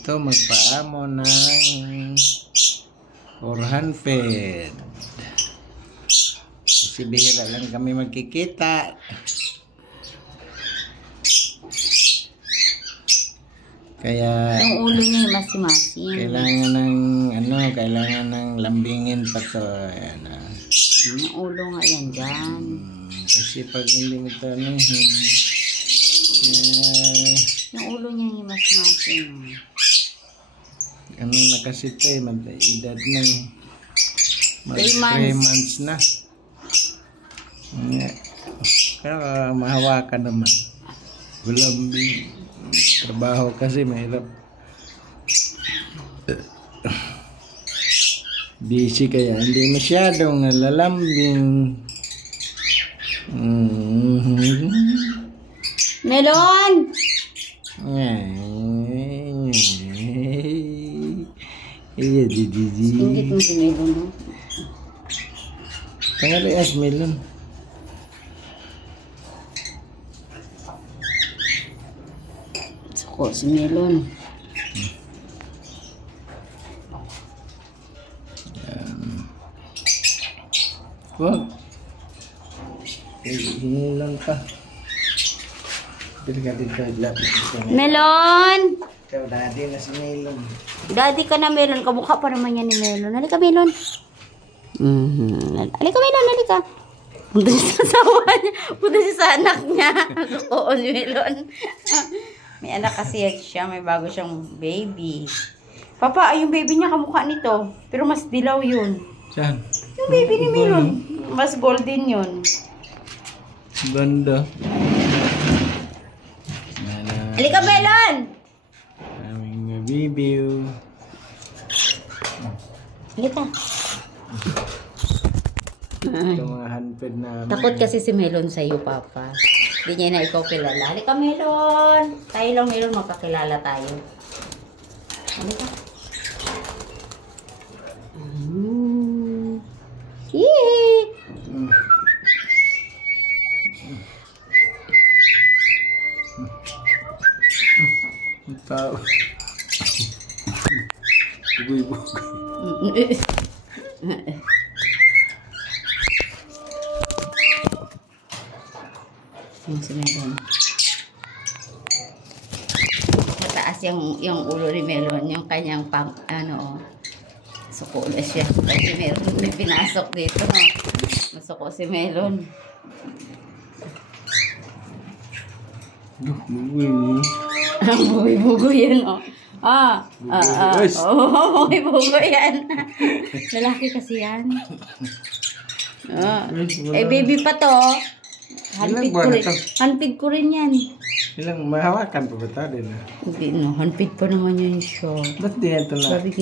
Ito, magpaamo ng 400. Kasi bihira lang kami magkikita. Kaya yung ulo niya masi-masin. kailangan ng lambingin pa to. Ayan, Yung ulo nga yan dyan. kasi pag hindi mo ito Yung ulo niya yung masi-masin. ano na kasi ito edad na 3 3 months na. Kaya mahawakan naman. Lambing. Trabaho kasi mahirap. Busy kaya hindi masyadong nalalambing. Melon! Ingit mo si Melon, no? Tangali as melon. Suko si Melon. Wag. Melon pa. Dito Melon! Ikaw, daddy na si Melon. Daddy ka na, Melon. Kamukha pa naman yan ni Melon. Halika, Melon. Halika, Melon. Halika. Punta siya sa asawa niya. Punta siya sa anak niya. Oo, si Melon. May anak kasi siya. May bago siyang baby. Papa, yung baby niya kamukha nito. Pero mas dilaw yun. Saan? Yung baby ni Melon. Mas golden yun. Ganda. Halika, Melon! Aming baby. Halika. Ito mga handpad namin. Takot kasi si Melon sa iyo, Papa. Hindi niya na ikaw kilala. Halika, Melon! Tayo lang, Melon, magkakilala tayo. Halika. Yee! Tao. Bugoy-bugoy. Si Melon. Mataas yung ulo ni Melon, yung kanyang suko na siya. Kasi meron na pinasok dito. Masuko si Melon. Bugoy. Bugoy-bugoy yan, oh. Bugoy-bugoy yan. Lalaki kasi yan. Baby pa to. Handpid ko rin yan. Ilang mahawakan pa ba tayo din? Hindi, no. Handpid pa naman yun siya. Ba't di ito na? Sabi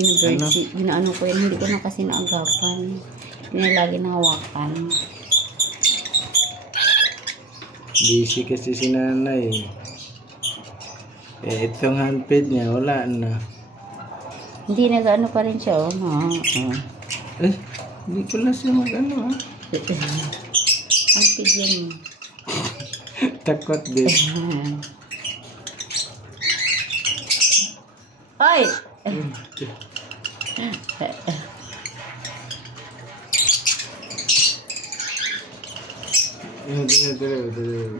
ginaano ko yan. Hindi ko na kasi naagapan. Hindi na lagi nahawakan. Busy kasi si nanay. Itong handpid niya, wala na. Hindi, nag-ano pa rin siya, oh. Hindi ko lang siya mag-ano, Handpid yan. Takot din. Ay!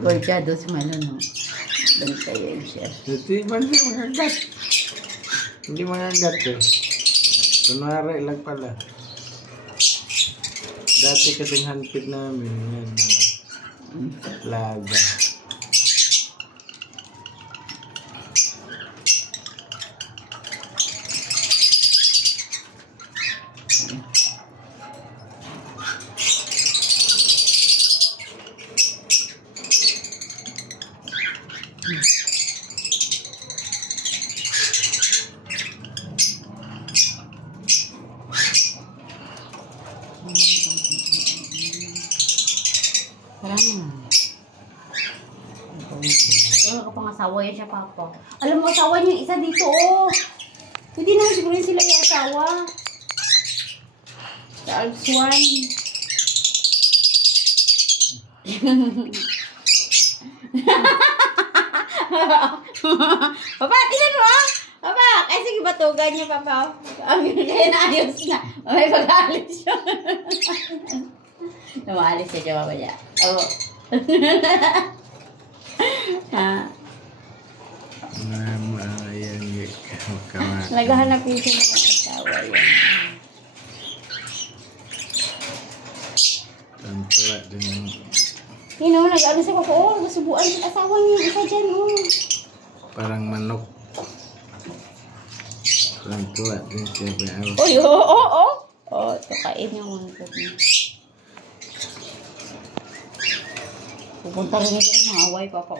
Gorjado si Melon, no? Bantayan siya. Hindi man siya magagat. Hindi magagat eh. Kunwari lang pala. Dati kasing handpid namin. Yan. Laga. Asawa yan siya, Papa. Alam mo, asawa niya yung isa dito, oh. Hindi naman siguro sila yung asawa. Sa Alps 1. Papa, tingnan mo, ah. Papa, kasi sige batugan niyo, Papa. Ang kaya naayos na. May pag-alis siya. Lumaalis siya, Papa niya. Oo. Ha? Mama, ayan. Naghahanap yung siya ng asawa yan. Tantua din. Nag-ano siya ko, nagsubuan yung asawa niya, isa dyan, Parang manok. Tantua din siya. Uy, oo. Tukain yung mga niya. Pupunta rin niya sa Hawaii, Papa,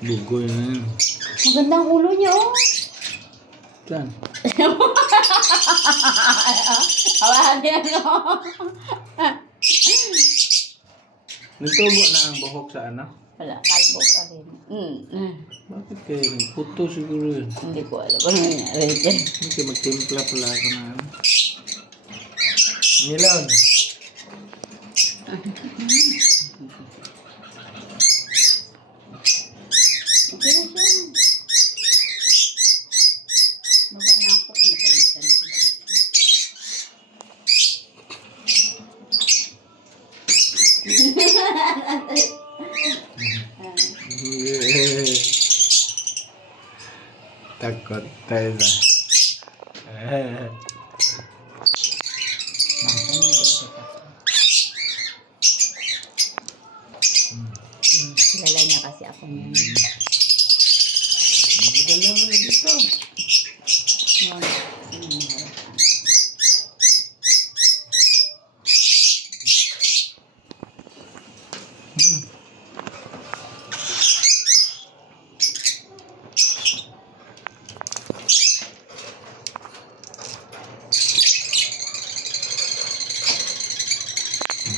Bugoy na yun. Magandang ulo niya, Saan? Hawahan niya, Nagtubo na ang buhok sa ano? Wala, kalbo pa rin. Bakit kayo? Puto siguro yun. Hindi ko alam ano nangyari dyan. Hindi magtimpla pala ako na ano. Milon. Okay na siya. Maganakot na pawisan ako. Takot tayo sa. Kilala niya kasi ako niyan. Madala mo na dito.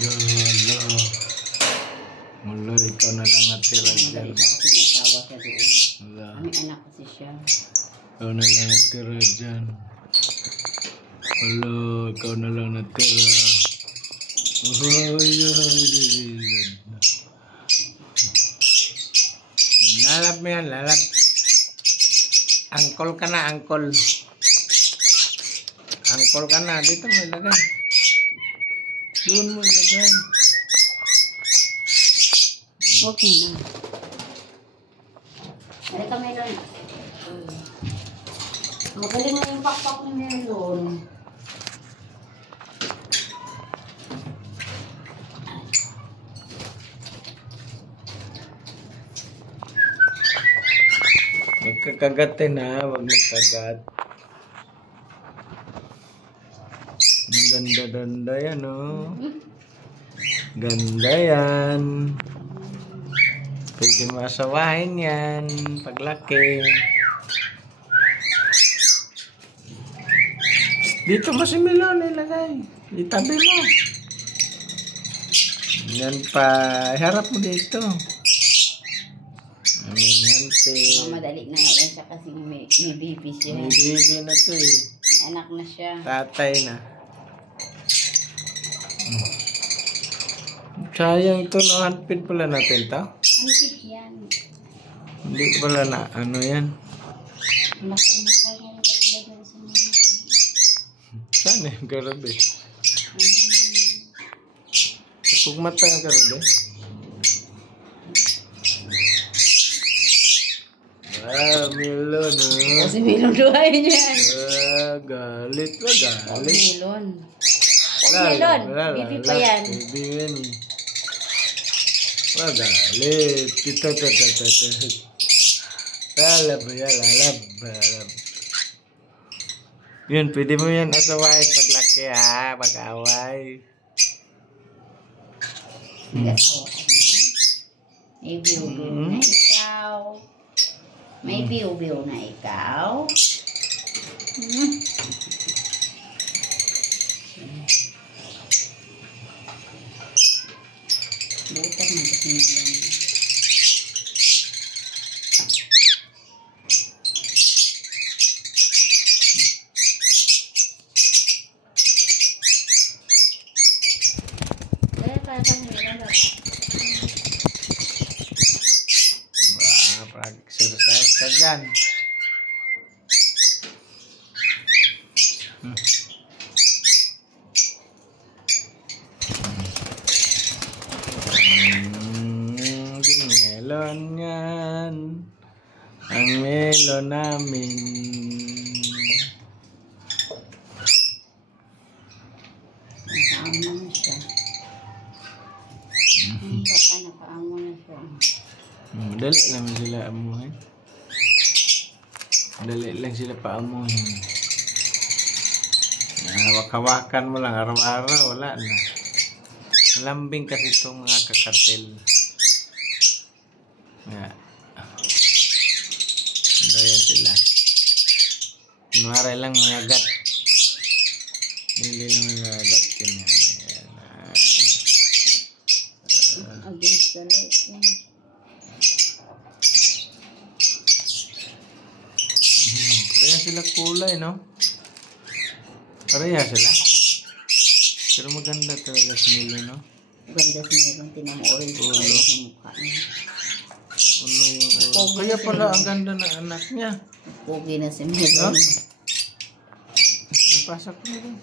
Yolo. Mula, ikaw na lang natira dyan. Asawa siya doon. Wala. May anak kasi siya. Ikaw na lang natira dyan. Hello, ikaw na lang natira. Lalap mo yan, lalap. Angkol ka na, angkol. Angkol ka na, dito mo ilagay. Doon mo ilagay. Huwag mo na. Ay, ka melon. Magaling mo yung pakpak ni melon. Magkakagatin ha, wag magkagat. Ang ganda-ganda yan, oh. Ganda yan. Pwede masawahin yan paglaki. Dito mo si Melon ilagay. Itabi mo. Yan pa. Harap mo dito. Yan Mamadali na nga yan siya kasi may baby siya. May baby na to eh. May anak na siya. Tatay na. Sayang ito, no? Handpid pala natin to. Handpid yan. Hindi pala na, ano yan. Masay-masay nga yung katulad sa mga. Saan yung karabi? Kung mata yung karabi. Melon, oh. Kasi melon duhay niyan. Galit ba, galit? Melon. Melon, bibi pa yan. Bibi yan eh. Galit. Ito. Lalab. Yun, pwede mo yan asawain paglaki ha, pag-away. May biw-biw na ikaw. May biw-biw na ikaw. Butak na kasi nila. Exercise ka dyan. Melon yan. Ang melon namin. Nakaamo na siya. Baka nakaamo na siya. Dali lang sila amuhin. Dali lang sila paamuhin. Hawak-hawakan mo lang araw-araw, wala na. Malambing kasi itong mga kakatil. Ayan sila. Kunwari lang mga gat. Hindi naman mga gat yun. Against the light. Pareha sila kulay, no? Pareha sila. Pero maganda talaga si Milo, no? Ganda si Melon. Tinamo-orange Ulo. yung mukha niya. Ano yung... Kaya pala ang ganda ng anak niya. Pogi na si Melon. Pasok na rin.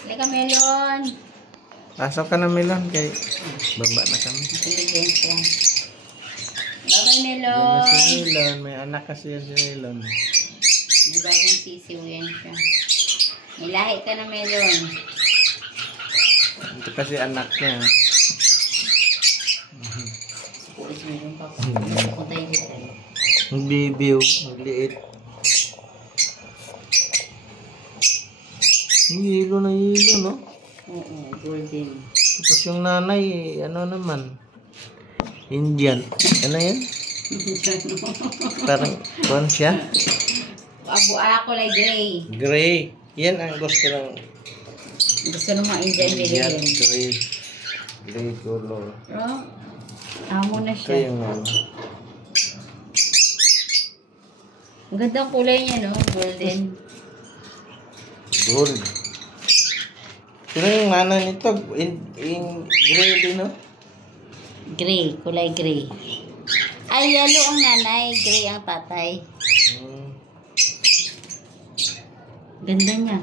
Halika, Melon. Pasok ka na, Melon. Kay baba na kami. Intelligent siya. Bye-bye, Yan na Melon. si Melon. May anak kasi yan si Melon. May bagong sisiw yan siya. May lahi ka na, Melon. Ito kasi anak niya. Pulis Melon pa. Punta yung hotel. Ang bibiw. Ang liit. Hilo na hilo, no? Oo, golden. Tapos yung nanay, ano naman? Indian. Ano yan? Parang, kuwan siya? Kulay gray. Gray. Yan ang gusto ng Gusto ng mga Indian Indian. Melon. Gray. Gray color. Oh, amo na Ito siya. yung ano. Ang ganda ang kulay niya, no? Golden. Gold. Sino yung nanay nito? In gray din, no? Gray, kulay gray. Ay, yellow ang nanay, gray ang tatay. Ganda niya.